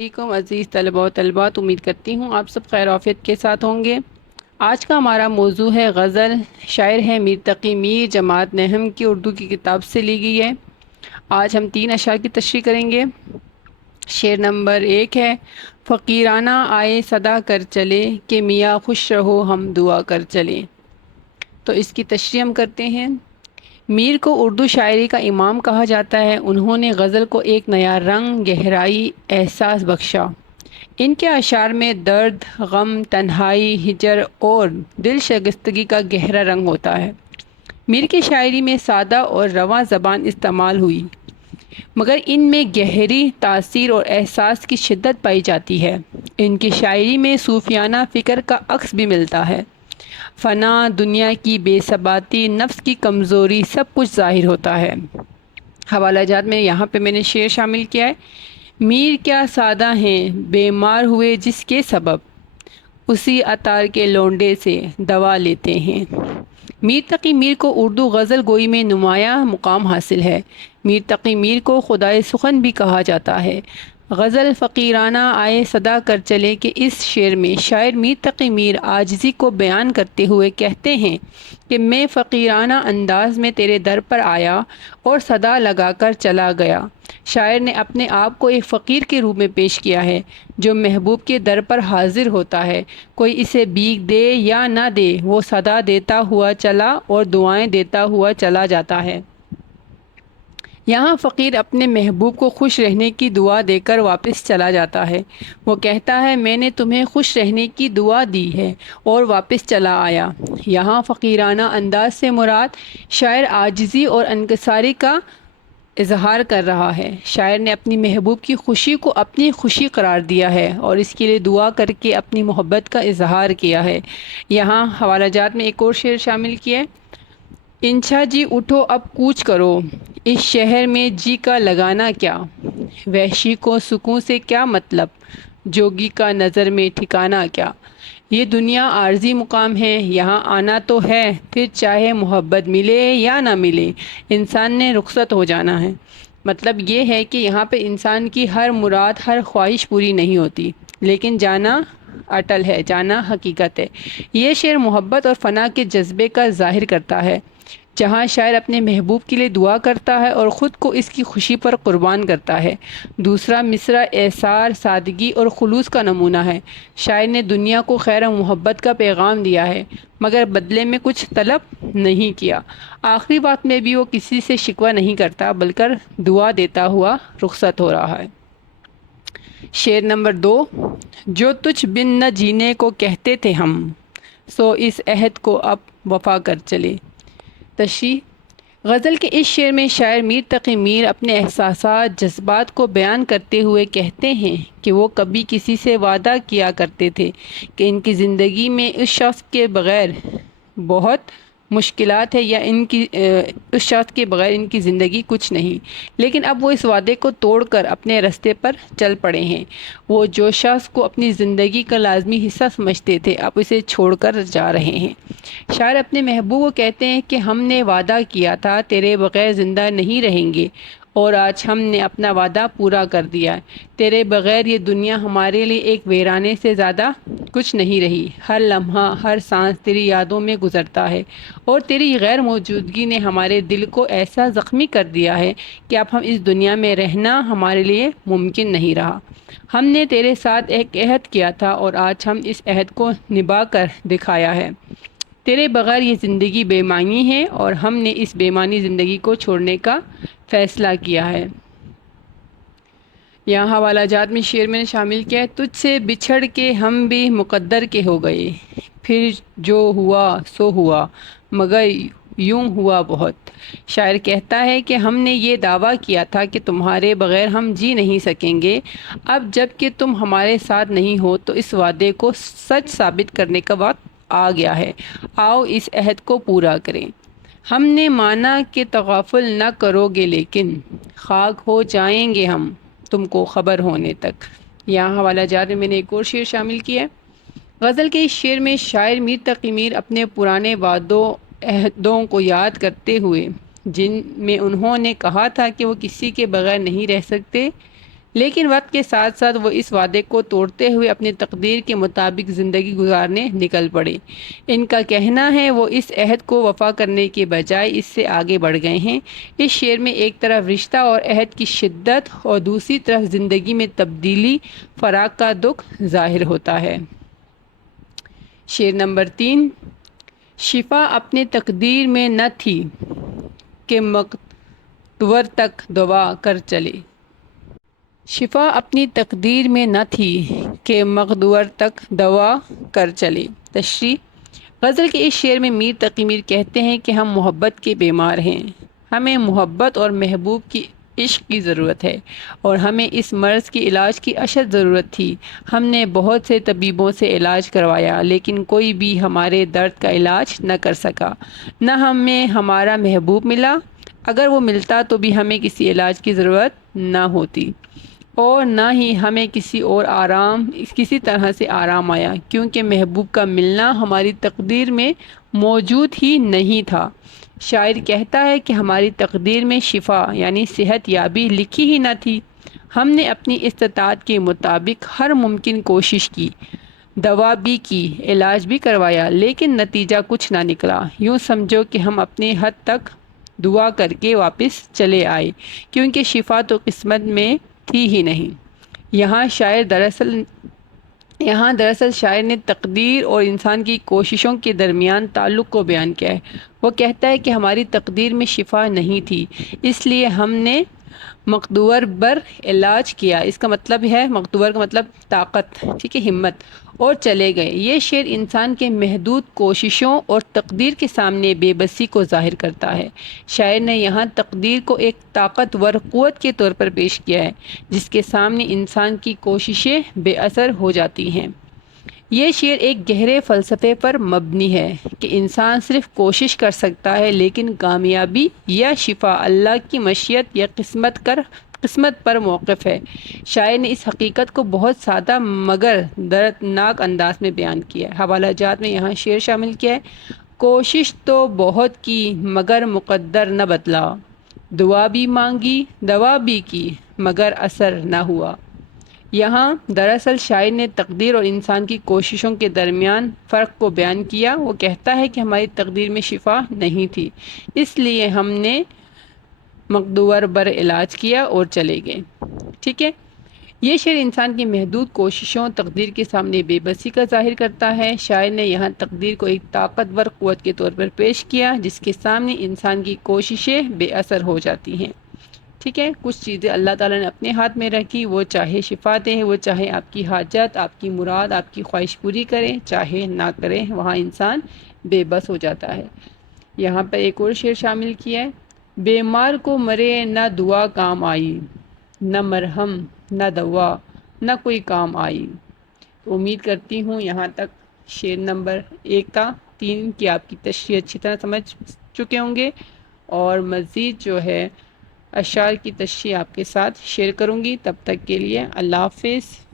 علیکم عزیز طلباء و طلبات، امید کرتی ہوں آپ سب خیر عافیت کے ساتھ ہوں گے۔ آج کا ہمارا موضوع ہے غزل۔ شاعر ہے میر تقی میر، جماعت نہم کی اردو کی کتاب سے لی گئی ہے۔ آج ہم 3 اشعار کی تشریح کریں گے۔ شعر نمبر 1 ہے: فقیرانہ آئے صدا کر چلے، کہ میاں خوش رہو ہم دعا کر چلے۔ تو اس کی تشریح ہم کرتے ہیں۔ میر کو اردو شاعری کا امام کہا جاتا ہے۔ انہوں نے غزل کو ایک نیا رنگ، گہرائی، احساس بخشا۔ ان کے اشعار میں درد، غم، تنہائی، ہجر اور دل شکستگی کا گہرا رنگ ہوتا ہے۔ میر کی شاعری میں سادہ اور رواں زبان استعمال ہوئی، مگر ان میں گہری تاثیر اور احساس کی شدت پائی جاتی ہے۔ ان کی شاعری میں صوفیانہ فکر کا عکس بھی ملتا ہے۔ فنا، دنیا کی بے ثباتی، نفس کی کمزوری، سب کچھ ظاہر ہوتا ہے۔ حوالہ جات میں یہاں پہ میں نے شعر شامل کیا ہے: میر کیا سادہ ہیں بیمار ہوئے جس کے سبب، اسی عطار کے لونڈے سے دوا لیتے ہیں۔ میر تقی میر کو اردو غزل گوئی میں نمایاں مقام حاصل ہے۔ میر تقی میر کو خدائے سخن بھی کہا جاتا ہے۔ غزل فقیرانہ آئے صدا کر چلے کہ اس شعر میں شاعر میر تقی میر عاجزی کو بیان کرتے ہوئے کہتے ہیں کہ میں فقیرانہ انداز میں تیرے در پر آیا اور صدا لگا کر چلا گیا۔ شاعر نے اپنے آپ کو ایک فقیر کے روپ میں پیش کیا ہے جو محبوب کے در پر حاضر ہوتا ہے۔ کوئی اسے بھیک دے یا نہ دے، وہ صدا دیتا ہوا چلا اور دعائیں دیتا ہوا چلا جاتا ہے۔ یہاں فقیر اپنے محبوب کو خوش رہنے کی دعا دے کر واپس چلا جاتا ہے۔ وہ کہتا ہے میں نے تمہیں خوش رہنے کی دعا دی ہے اور واپس چلا آیا۔ یہاں فقیرانہ انداز سے مراد شاعر عاجزی اور انکساری کا اظہار کر رہا ہے۔ شاعر نے اپنی محبوب کی خوشی کو اپنی خوشی قرار دیا ہے اور اس کے لیے دعا کر کے اپنی محبت کا اظہار کیا ہے۔ یہاں حوالہ جات میں ایک اور شعر شامل کیا ہے: انچھا جی اٹھو اب کوچ کرو، اس شہر میں جی کا لگانا کیا، وحشی کو سکون سے کیا مطلب، جوگی کا نظر میں ٹھکانا کیا۔ یہ دنیا عارضی مقام ہے، یہاں آنا تو ہے، پھر چاہے محبت ملے یا نہ ملے، انسان نے رخصت ہو جانا ہے۔ مطلب یہ ہے کہ یہاں پہ انسان کی ہر مراد، ہر خواہش پوری نہیں ہوتی، لیکن جانا اٹل ہے، جانا حقیقت ہے۔ یہ شعر محبت اور فنا کے جذبے کا ظاہر کرتا ہے، جہاں شاعر اپنے محبوب کے لیے دعا کرتا ہے اور خود کو اس کی خوشی پر قربان کرتا ہے۔ دوسرا مصرع ایثار، سادگی اور خلوص کا نمونہ ہے۔ شاعر نے دنیا کو خیر و محبت کا پیغام دیا ہے، مگر بدلے میں کچھ طلب نہیں کیا۔ آخری بات میں بھی وہ کسی سے شکوہ نہیں کرتا، بلکہ دعا دیتا ہوا رخصت ہو رہا ہے۔ شعر نمبر 2: جو تجھ بن نہ جینے کو کہتے تھے ہم، سو اس عہد کو اب وفا کر چلے۔ تشریح: غزل کے اس شعر میں شاعر میر تقی میر اپنے احساسات، جذبات کو بیان کرتے ہوئے کہتے ہیں کہ وہ کبھی کسی سے وعدہ کیا کرتے تھے کہ ان کی زندگی میں اس شخص کے بغیر بہت مشکلات ہے، یا اس شخص کے بغیر ان کی زندگی کچھ نہیں، لیکن اب وہ اس وعدے کو توڑ کر اپنے راستے پر چل پڑے ہیں۔ وہ جو شخص کو اپنی زندگی کا لازمی حصہ سمجھتے تھے، اب اسے چھوڑ کر جا رہے ہیں۔ شاعر اپنے محبوب کو کہتے ہیں کہ ہم نے وعدہ کیا تھا تیرے بغیر زندہ نہیں رہیں گے، اور آج ہم نے اپنا وعدہ پورا کر دیا ہے۔ تیرے بغیر یہ دنیا ہمارے لیے ایک ویرانے سے زیادہ کچھ نہیں رہی۔ ہر لمحہ، ہر سانس تیری یادوں میں گزرتا ہے، اور تیری غیر موجودگی نے ہمارے دل کو ایسا زخمی کر دیا ہے کہ اب ہم اس دنیا میں رہنا ہمارے لیے ممکن نہیں رہا۔ ہم نے تیرے ساتھ ایک عہد کیا تھا اور آج ہم اس عہد کو نبھا کر دکھایا ہے۔ تیرے بغیر یہ زندگی بے معنی ہے، اور ہم نے اس بے معنی زندگی کو چھوڑنے کا فیصلہ کیا ہے۔ یہاں حوالہ جات میں شعر میں نے شامل کیا ہے: تجھ سے بچھڑ کے ہم بھی مقدر کے ہو گئے، پھر جو ہوا سو ہوا، مگر یوں ہوا بہت۔ شاعر کہتا ہے کہ ہم نے یہ دعویٰ کیا تھا کہ تمہارے بغیر ہم جی نہیں سکیں گے، اب جب کہ تم ہمارے ساتھ نہیں ہو تو اس وعدے کو سچ ثابت کرنے کا وقت آ گیا ہے۔ آؤ اس عہد کو پورا کریں۔ ہم نے مانا کہ تغافل نہ کرو گے، لیکن خاک ہو جائیں گے ہم تم کو خبر ہونے تک۔ یہاں حوالہ جات میں نے ایک اور شعر شامل کیا ہے۔ غزل کے اس شعر میں شاعر میر تقی میر اپنے پرانے وعدوں، عہدوں کو یاد کرتے ہوئے، جن میں انہوں نے کہا تھا کہ وہ کسی کے بغیر نہیں رہ سکتے، لیکن وقت کے ساتھ ساتھ وہ اس وعدے کو توڑتے ہوئے اپنی تقدیر کے مطابق زندگی گزارنے نکل پڑے۔ ان کا کہنا ہے وہ اس عہد کو وفا کرنے کے بجائے اس سے آگے بڑھ گئے ہیں۔ اس شعر میں ایک طرف رشتہ اور عہد کی شدت اور دوسری طرف زندگی میں تبدیلی، فراق کا دکھ ظاہر ہوتا ہے۔ شعر نمبر 3۔ شفا اپنے تقدیر میں نہ تھی کہ مقدور تک دوا کر چلے۔ شفا اپنی تقدیر میں نہ تھی کہ مقدور تک دوا کر چلے۔ تشریح۔ غزل کے اس شعر میں میر تقی میر کہتے ہیں کہ ہم محبت کے بیمار ہیں، ہمیں محبت اور محبوب کی عشق کی ضرورت ہے، اور ہمیں اس مرض کے علاج کی اشد ضرورت تھی۔ ہم نے بہت سے طبیبوں سے علاج کروایا، لیکن کوئی بھی ہمارے درد کا علاج نہ کر سکا۔ نہ ہمیں ہمارا محبوب ملا، اگر وہ ملتا تو بھی ہمیں کسی علاج کی ضرورت نہ ہوتی، اور نہ ہی ہمیں کسی طرح سے آرام آیا، کیونکہ محبوب کا ملنا ہماری تقدیر میں موجود ہی نہیں تھا۔ شاعر کہتا ہے کہ ہماری تقدیر میں شفا یعنی صحت یابی لکھی ہی نہ تھی۔ ہم نے اپنی استطاعت کے مطابق ہر ممکن کوشش کی، دوا بھی کی، علاج بھی کروایا، لیکن نتیجہ کچھ نہ نکلا۔ یوں سمجھو کہ ہم اپنے حد تک دعا کر کے واپس چلے آئے، کیونکہ شفا تو قسمت میں تھی ہی نہیں۔ یہاں دراصل شاعر نے تقدیر اور انسان کی کوششوں کے درمیان تعلق کو بیان کیا ہے۔ وہ کہتا ہے کہ ہماری تقدیر میں شفا نہیں تھی، اس لیے ہم نے مقدور بر علاج کیا۔ اس کا مطلب ہے، مقدور کا مطلب طاقت، ٹھیک ہے، ہمت، اور چلے گئے۔ یہ شعر انسان کے محدود کوششوں اور تقدیر کے سامنے بے بسی کو ظاہر کرتا ہے۔ شاعر نے یہاں تقدیر کو ایک طاقتور قوت کے طور پر پیش کیا ہے، جس کے سامنے انسان کی کوششیں بے اثر ہو جاتی ہیں۔ یہ شعر ایک گہرے فلسفے پر مبنی ہے کہ انسان صرف کوشش کر سکتا ہے، لیکن کامیابی یا شفا اللہ کی مشیت یا قسمت پر موقف ہے۔ شاعر نے اس حقیقت کو بہت سادہ مگر دردناک انداز میں بیان کیا ہے۔ حوالہ جات میں یہاں شعر شامل کیا ہے۔ کوشش تو بہت کی مگر مقدر نہ بدلا، دعا بھی مانگی دوا بھی کی مگر اثر نہ ہوا۔ یہاں دراصل شاعر نے تقدیر اور انسان کی کوششوں کے درمیان فرق کو بیان کیا۔ وہ کہتا ہے کہ ہماری تقدیر میں شفا نہیں تھی، اس لیے ہم نے مقدور بر علاج کیا اور چلے گئے، ٹھیک ہے۔ یہ شعر انسان کی محدود کوششوں، تقدیر کے سامنے بے بسی کا ظاہر کرتا ہے۔ شاعر نے یہاں تقدیر کو ایک طاقتور قوت کے طور پر پیش کیا، جس کے سامنے انسان کی کوششیں بے اثر ہو جاتی ہیں، ٹھیک ہے۔ کچھ چیزیں اللہ تعالیٰ نے اپنے ہاتھ میں رکھی، وہ چاہے شفا دیں، وہ چاہے آپ کی حاجت، آپ کی مراد، آپ کی خواہش پوری کریں، چاہے نہ کریں، وہاں انسان بے بس ہو جاتا ہے۔ یہاں پر ایک اور شعر شامل کیا ہے۔ بیمار کو مرے نہ دعا کام آئی، نہ مرہم نہ دوا نہ کوئی کام آئی۔ تو امید کرتی ہوں یہاں تک شعر نمبر 1 کا 3 کی آپ کی تشریح اچھی طرح سمجھ چکے ہوں گے، اور مزید جو ہے اشعار کی تشریح آپ کے ساتھ شیئر کروں گی۔ تب تک کے لیے اللہ حافظ۔